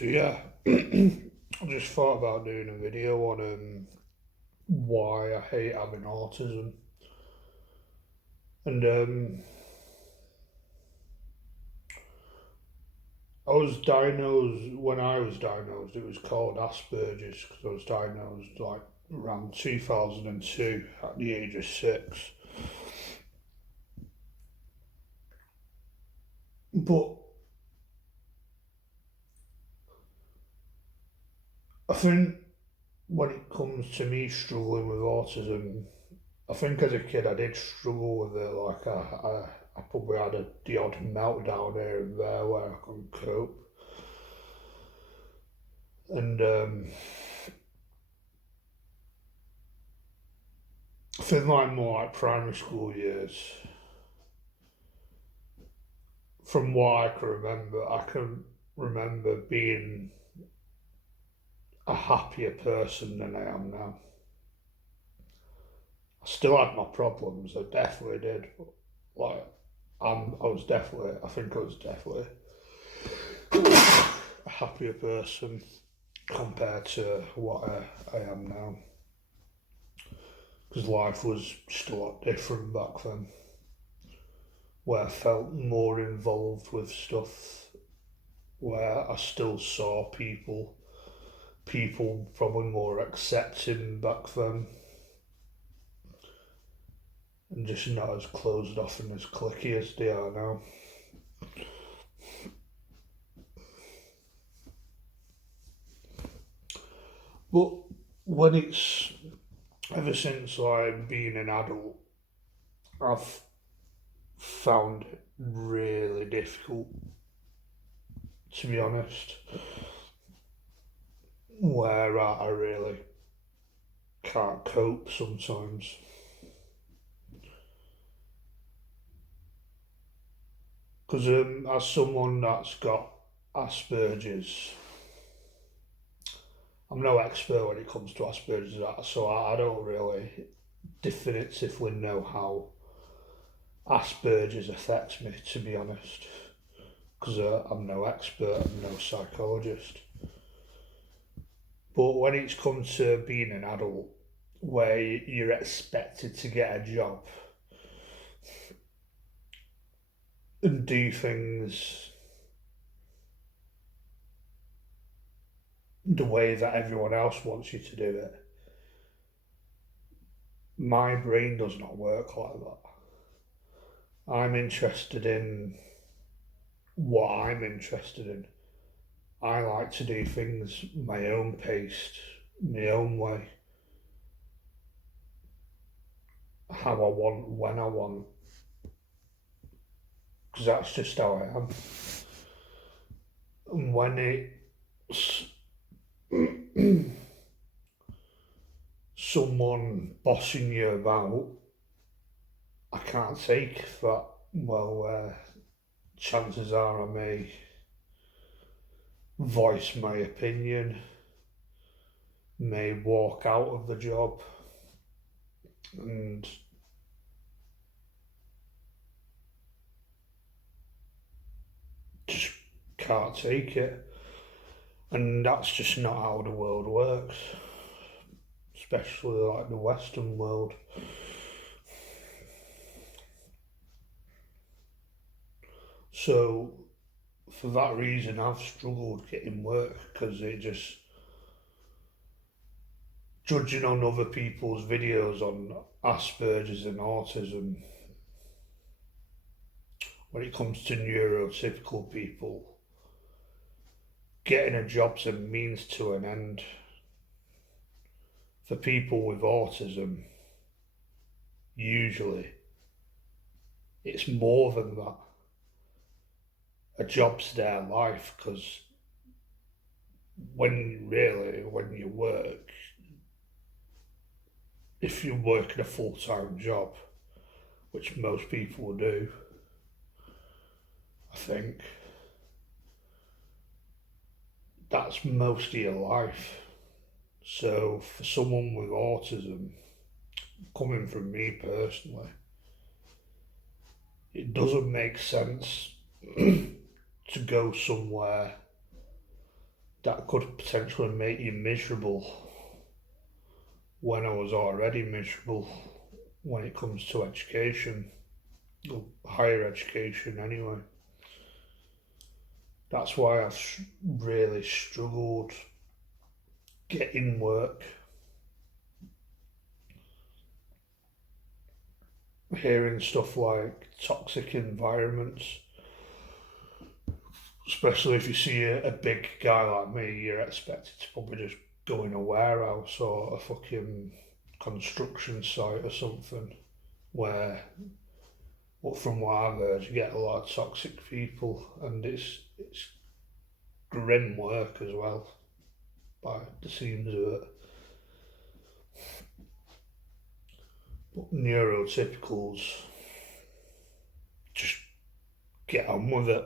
So yeah, I just thought about doing a video on why I hate having autism, and I was diagnosed when I was diagnosed. It was called Asperger's because I was diagnosed like around 2002 at the age of 6. But I think when it comes to me struggling with autism, I think as a kid I did struggle with it. Like I probably had the odd meltdown here and there where I couldn't cope. And I think like more like primary school years, from what I can remember being a happier person than I am now. I still had my problems, I definitely did, but like I think I was definitely a happier person compared to what I am now. Because life was just a lot different back then, where I felt more involved with stuff, where I still saw people probably more accepting back then, and just not as closed off and as cliquey as they are now. But when it's ever since like being an adult, I've found it really difficult, to be honest, where I really can't cope sometimes. Because as someone that's got Asperger's, I'm no expert when it comes to Asperger's, so I don't really definitively know how Asperger's affects me, to be honest, because I'm no expert, I'm no psychologist. But when it's come to being an adult, where you're expected to get a job and do things the way that everyone else wants you to do it, my brain does not work like that. I'm interested in what I'm interested in. I like to do things my own pace, my own way, how I want, when I want, because that's just how I am. And when it's someone bossing you about, I can't take that. Well, chances are I may voice my opinion, may walk out of the job, and just can't take it. And that's just not how the world works, especially like the Western world. So, for that reason, I've struggled getting work because it just judging on other people's videos on Asperger's and autism. When it comes to neurotypical people, getting a job's a means to an end. For people with autism, usually it's more than that. A job's their life, because when you work, if you're working a full-time job, which most people do, I think, that's most of your life. So for someone with autism, coming from me personally, it doesn't make sense to go somewhere that could potentially make you miserable when I was already miserable when it comes to education, or higher education anyway. That's why I've really struggled getting work. Hearing stuff like toxic environments, especially if you see a big guy like me, you're expected to probably just go in a warehouse or a fucking construction site or something where, well, from what I've heard, you get a lot of toxic people, and it's grim work as well, by the seams of it. But neurotypicals just get on with it.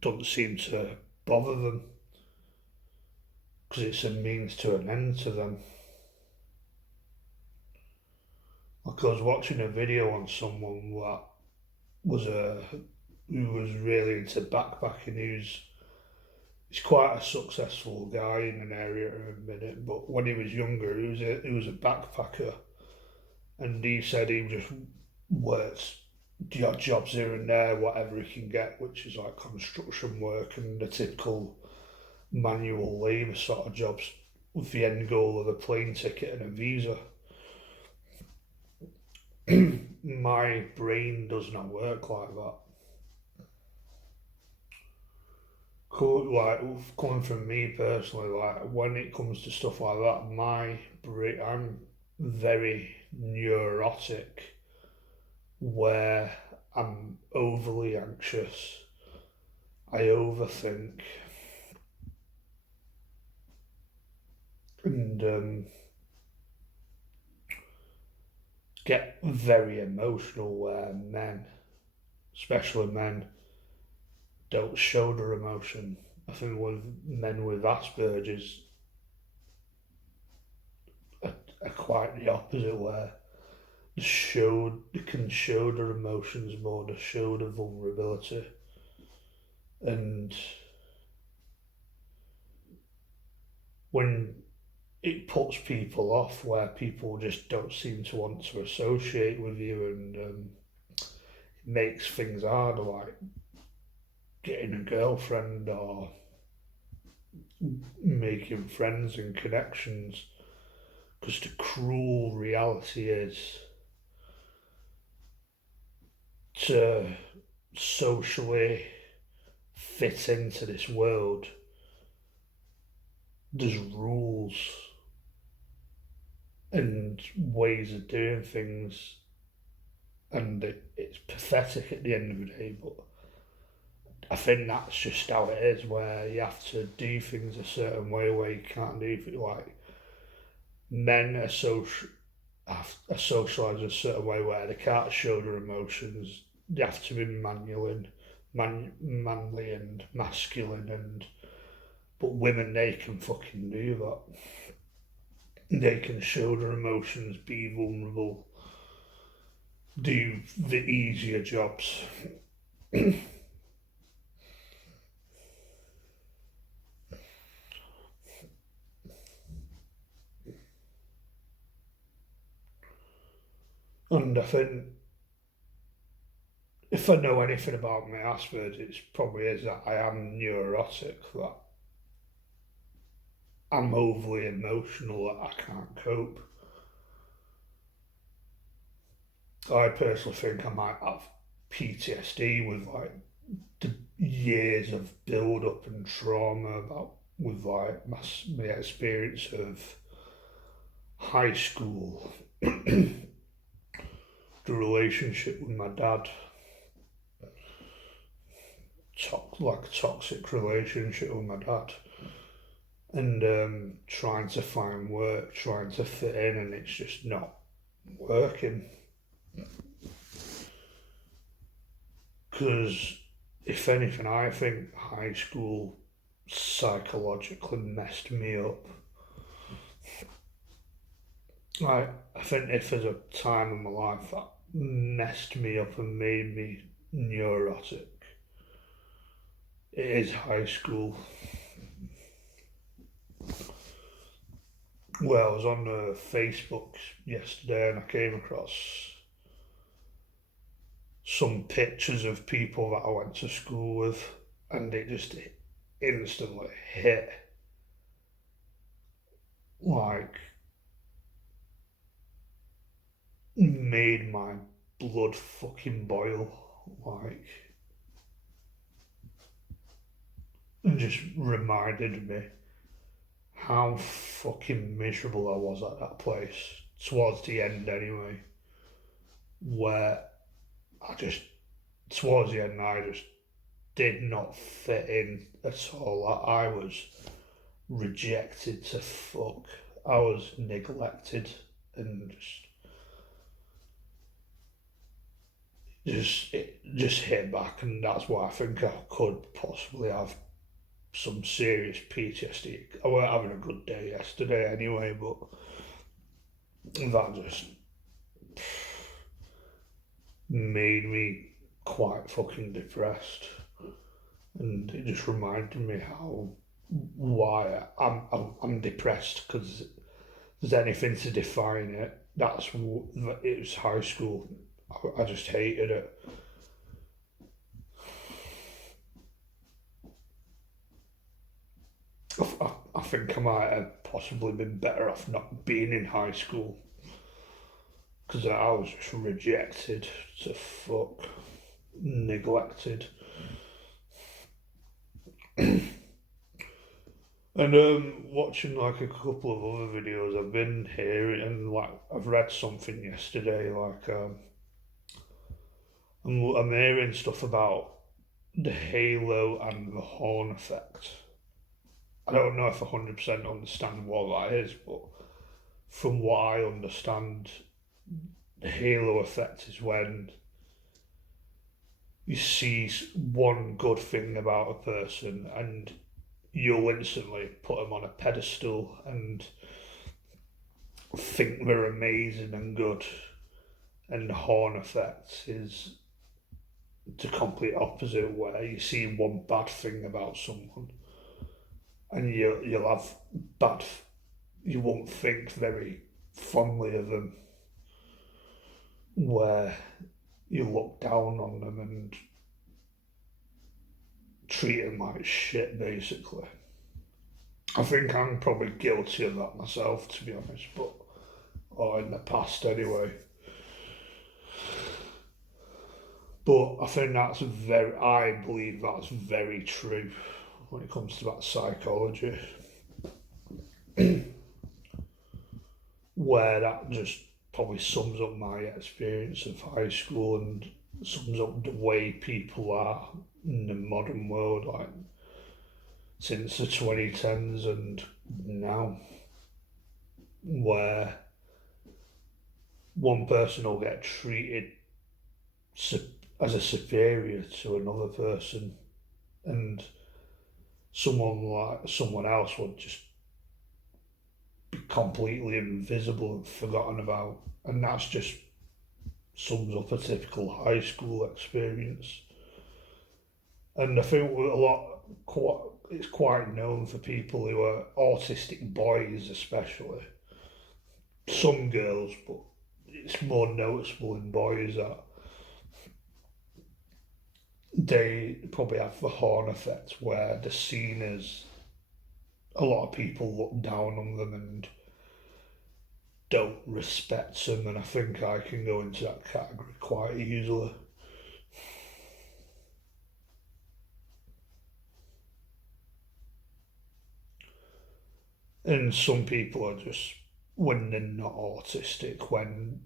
Doesn't seem to bother them because it's a means to an end to them. Like I was watching a video on someone that was who was really into backpacking. He's quite a successful guy in an area in a minute, but when he was younger, he was a backpacker, and he said he just works the odd jobs here and there, whatever he can get, which is like construction work and the typical manual labour sort of jobs, with the end goal of a plane ticket and a visa. My brain does not work like that. Like, coming from me personally, like when it comes to stuff like that, I'm very neurotic, where I'm overly anxious, I overthink, and get very emotional, where men, especially men, don't show their emotion. I think with men with Asperger's are quite the opposite, where they can show their emotions more, they show the vulnerability, and when it puts people off, where people just don't seem to want to associate with you, and it makes things harder, like getting a girlfriend or making friends and connections, because the cruel reality is, to socially fit into this world, there's rules and ways of doing things, and it's pathetic at the end of the day, but I think that's just how it is, where you have to do things a certain way, where you can't do things like men are are socialised a certain way, where they can't show their emotions. They have to be manly and masculine, and but women, they can fucking do that. They can show their emotions, be vulnerable, do the easier jobs. And I think if I know anything about my Asperger's, it probably is that I am neurotic, that I'm overly emotional, that I can't cope. I personally think I might have PTSD with like the years of build up and trauma about with like my experience of high school, the relationship with my dad, like a toxic relationship with my dad, and trying to find work, trying to fit in, and it's just not working. Because if anything, I think high school psychologically messed me up. I think if there's a time in my life that messed me up and made me neurotic, it is high school. Well, I was on Facebook yesterday and I came across some pictures of people that I went to school with, and it just instantly hit, like, made my blood fucking boil, like, and just reminded me how fucking miserable I was at that place, towards the end anyway, where I just, towards the end, I just did not fit in at all. I was rejected to fuck. I was neglected and it just hit back, and that's why I think I could possibly have some serious PTSD. I weren't having a good day yesterday anyway, but that just made me quite fucking depressed, and it just reminded me how why I'm depressed, because there's anything to define it. It was high school. I just hated it. I think I might have possibly been better off not being in high school, because I was just rejected to fuck, neglected. And watching like a couple of other videos, I've been hearing, and like I've read something yesterday, like I'm hearing stuff about the halo and the horn effect. I don't know if I 100% understand what that is, but from what I understand, the halo effect is when you see one good thing about a person and you'll instantly put them on a pedestal and think they're amazing and good. And the horn effect is the complete opposite, where you see one bad thing about someone and you'll have bad, you won't think very fondly of them, where you look down on them and treat them like shit, basically. I think I'm probably guilty of that myself, to be honest, but or in the past anyway. But I think I believe that's very true when it comes to that psychology, where that just probably sums up my experience of high school and sums up the way people are in the modern world, like since the 2010s and now, where one person will get treated as a superior to another person, and someone else would just be completely invisible and forgotten about, and that's just sums up a typical high school experience. And I think it's quite known for people who are autistic boys, especially some girls, but it's more noticeable in boys that they probably have the horn effect, where they're seen as, a lot of people look down on them and don't respect them, and I think I can go into that category quite easily. And some people are just, when they're not autistic, when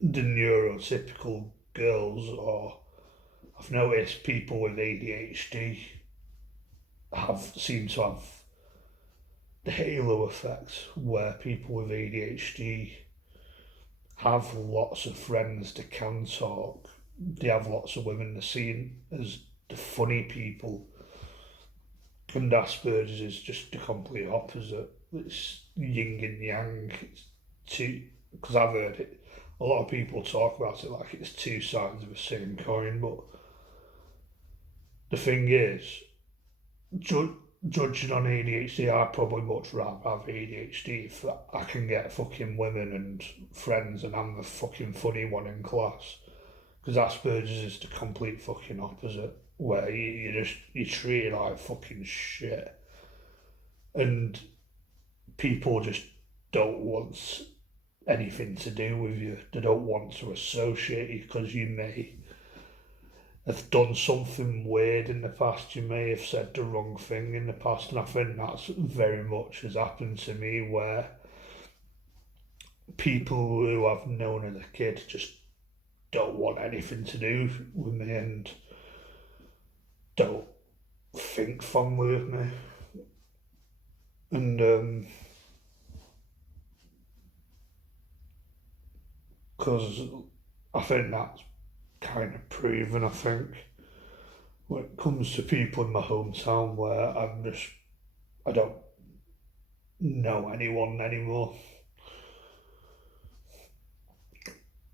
the neurotypical girls, or I've noticed people with ADHD seem to have the halo effect, where people with ADHD have lots of friends that can talk. They have lots of women they're seen as the funny people. And Asperger's is just the complete opposite. It's yin and yang. It's two, because I've heard it. A lot of people talk about it like it's two sides of the same coin, but the thing is, judging on ADHD, I'd probably much rather have ADHD if I can get fucking women and friends and I'm the fucking funny one in class. Because Asperger's is the complete fucking opposite, where you're treated like fucking shit, and people just don't want anything to do with you. They don't want to associate you because you may have done something weird in the past. You may have said the wrong thing in the past, and I think that's very much has happened to me where people who I've known as a kid just don't want anything to do with me and don't think fondly of me. And because I think that's kind of proven, I think, when it comes to people in my hometown where I don't know anyone anymore.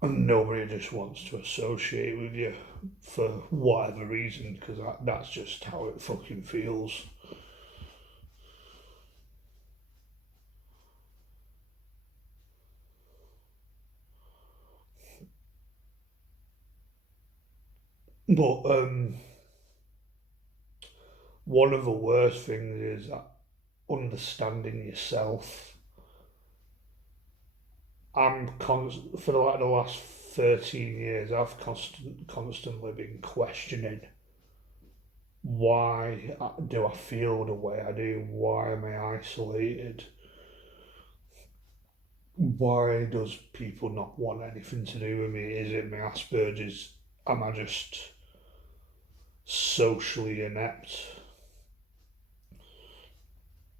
And nobody just wants to associate with you for whatever reason, because that's just how it fucking feels. But one of the worst things is that understanding yourself. For like the last 13 years, I've constantly been questioning why do I feel the way I do? Why am I isolated? Why does people not want anything to do with me? Is it my Asperger's? Am I just socially inept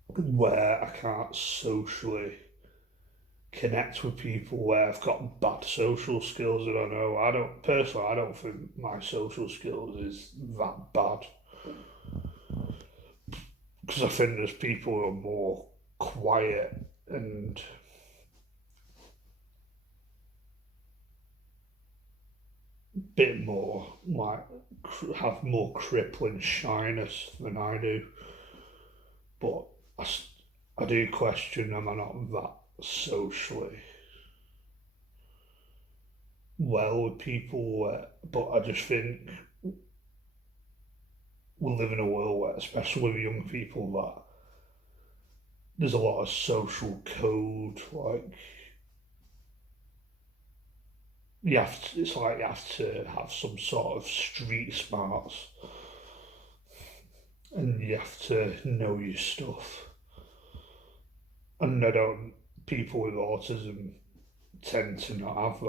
where I can't socially connect with people, where I've got bad social skills? And I don't think my social skills is that bad, because I think there's people who are more quiet and bit more like have more crippling shyness than I do. But I do question, am I not that socially well with people? But I just think we live in a world where, especially with young people, that there's a lot of social code. Like it's like you have to have some sort of street smarts, and you have to know your stuff. And I don't. People with autism tend to not have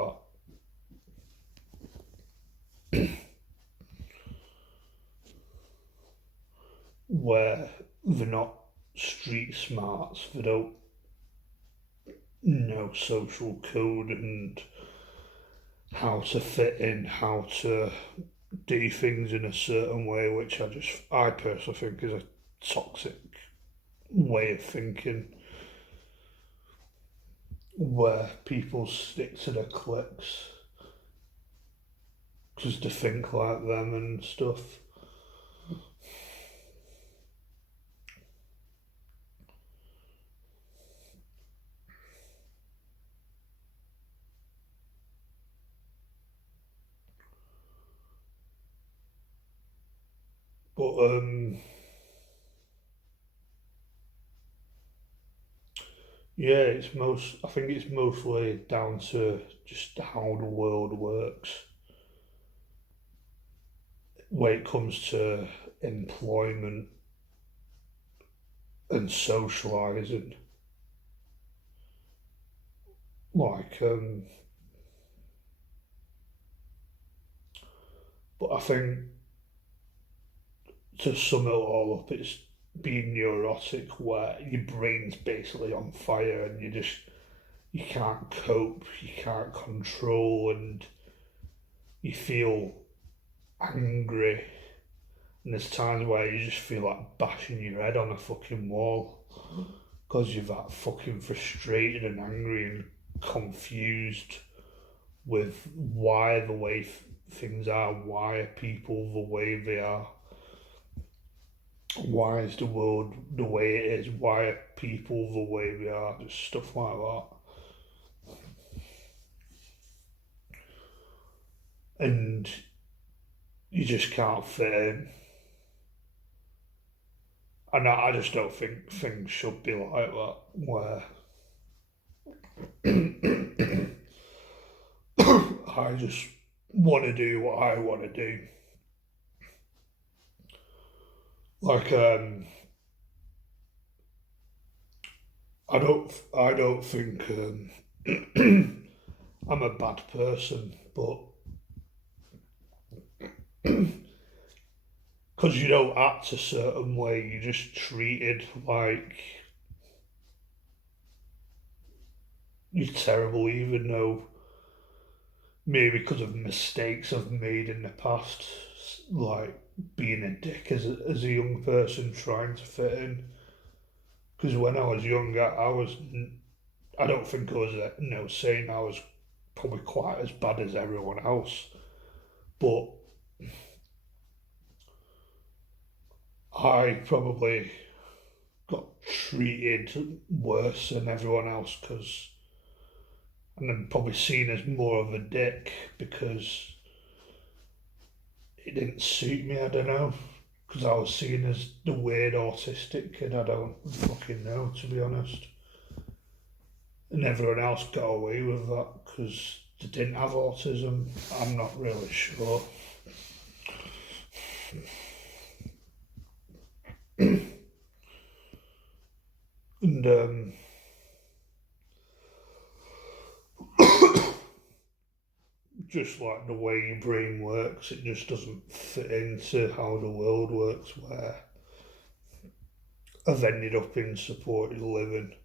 that. Where they're not street smarts, they don't know social code and how to fit in, how to do things in a certain way, which I personally think is a toxic way of thinking, where people stick to their cliques just to think like them and stuff. But yeah, I think it's mostly down to just how the world works when it comes to employment and socialising. Like, but I think to sum it all up, it's being neurotic, where your brain's basically on fire and you can't cope, you can't control, and you feel angry. And there's times where you just feel like bashing your head on a fucking wall because you're that fucking frustrated and angry and confused with why the way things are, why are people the way they are. why is the world the way it is? Why are people the way they are? Just stuff like that. And you just can't fit in. And I just don't think things should be like that, where I just want to do what I want to do. Like, I don't think I'm a bad person, but because you don't act a certain way, you're just treated like you're terrible, even though maybe because of mistakes I've made in the past, like being a dick as a young person trying to fit in. Because when I was younger, I don't think I was, saying I was probably quite as bad as everyone else, but I probably got treated worse than everyone else and I'm probably seen as more of a dick because it didn't suit me. I don't know, because I was seen as the weird autistic kid. I don't fucking know, to be honest. And everyone else got away with that because they didn't have autism. I'm not really sure. And just like the way your brain works, it just doesn't fit into how the world works, where I've ended up in supported living,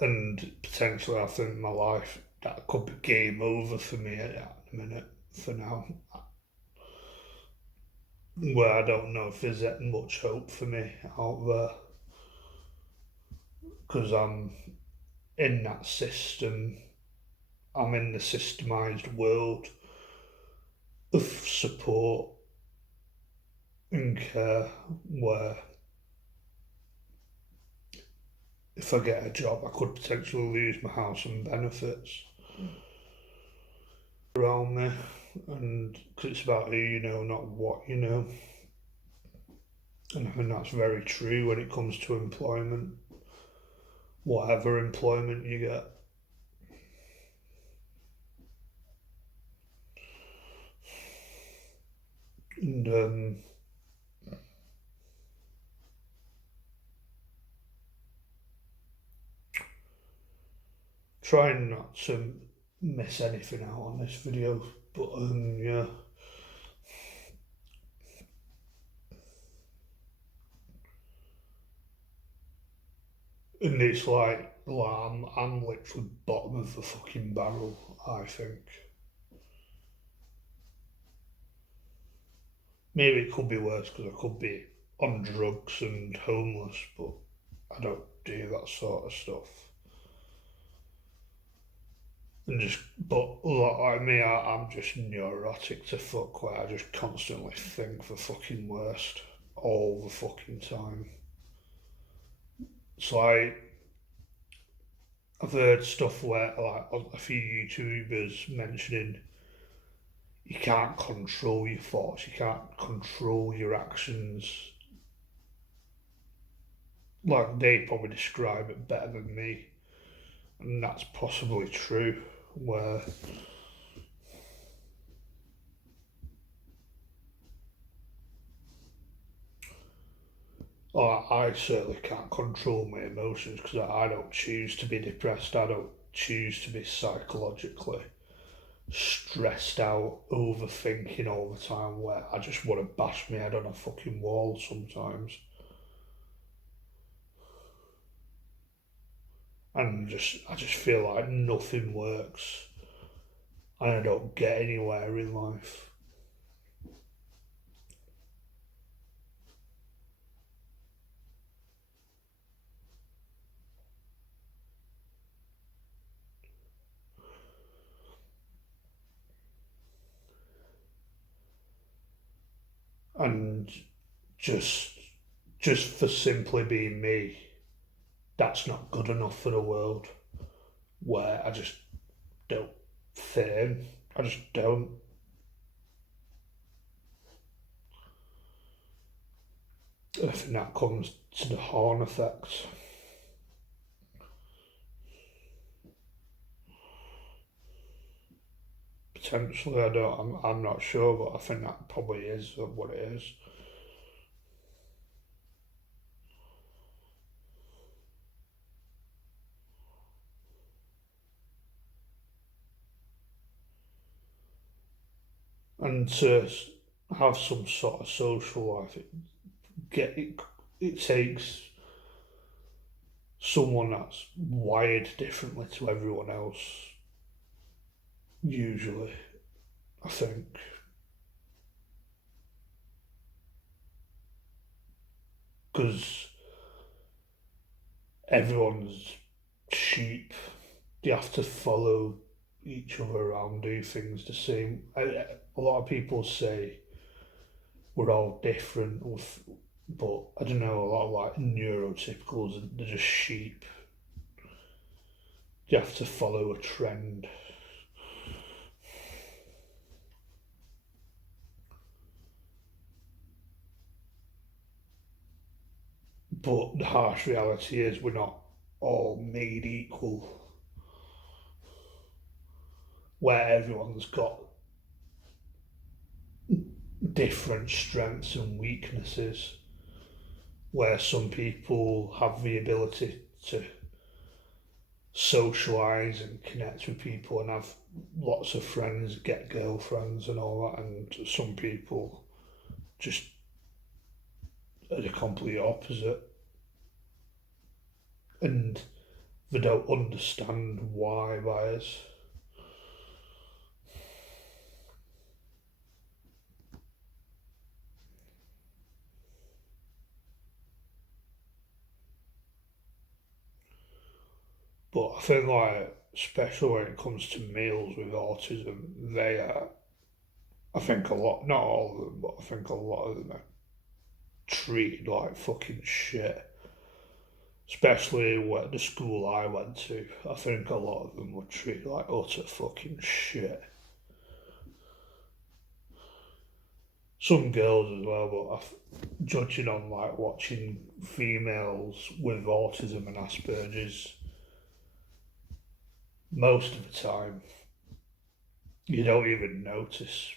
and potentially I think my life that could be game over for me at the minute for now, where I don't know if there's that much hope for me out there because I'm in that system. I'm in the systemized world of support and care where if I get a job, I could potentially lose my house and benefits around me. And cause it's about who you know, not what you know. And I think that's very true when it comes to employment, whatever employment you get. And trying not to miss anything out on this video, but yeah. And it's like I'm literally bottom of the fucking barrel, I think. Maybe it could be worse because I could be on drugs and homeless, but I don't do that sort of stuff. And just, but like me, I'm just neurotic to fuck where I just constantly think the fucking worst all the fucking time. It's like I've heard stuff where like a few YouTubers mentioning you can't control your thoughts, you can't control your actions. Like they probably describe it better than me, and that's possibly true. Where I certainly can't control my emotions because I don't choose to be depressed. I don't choose to be psychologically stressed out, overthinking all the time. Where I just want to bash my head on a fucking wall sometimes, and I just feel like nothing works, and I don't get anywhere in life. And just just for simply being me, that's not good enough for the world where I just don't fit in. I just don't. I think that comes to the horn effect. Potentially, I don't. I'm not sure, but I think that probably is what it is. And to have some sort of social life, it takes someone that's wired differently to everyone else. Usually, I think, because everyone's sheep. They have to follow each other around, do things the same. A lot of people say we're all different, but I don't know. A lot of like neurotypicals, they're just sheep. You have to follow a trend. But the harsh reality is we're not all made equal, where everyone's got different strengths and weaknesses, where some people have the ability to socialise and connect with people and have lots of friends, get girlfriends and all that, and some people just are the complete opposite, and they don't understand why that is. But I think like especially when it comes to males with autism, they are, I think a lot, not all of them, but I think a lot of them are treated like fucking shit. Especially at the school I went to, I think a lot of them were treated like utter fucking shit. Some girls as well, but judging on like watching females with autism and Asperger's, most of the time you don't even notice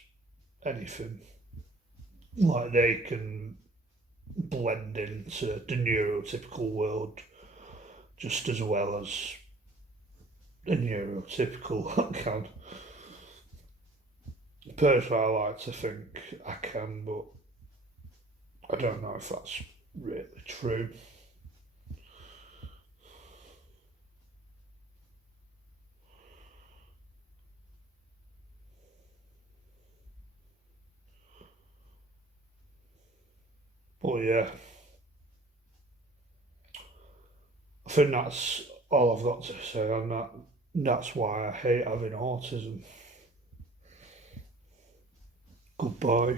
anything. Like they can blend into the neurotypical world just as well as a neurotypical can. Personally, I like to think I can, but I don't know if that's really true. But yeah, I think that's all I've got to say on that. That's why I hate having autism. Goodbye.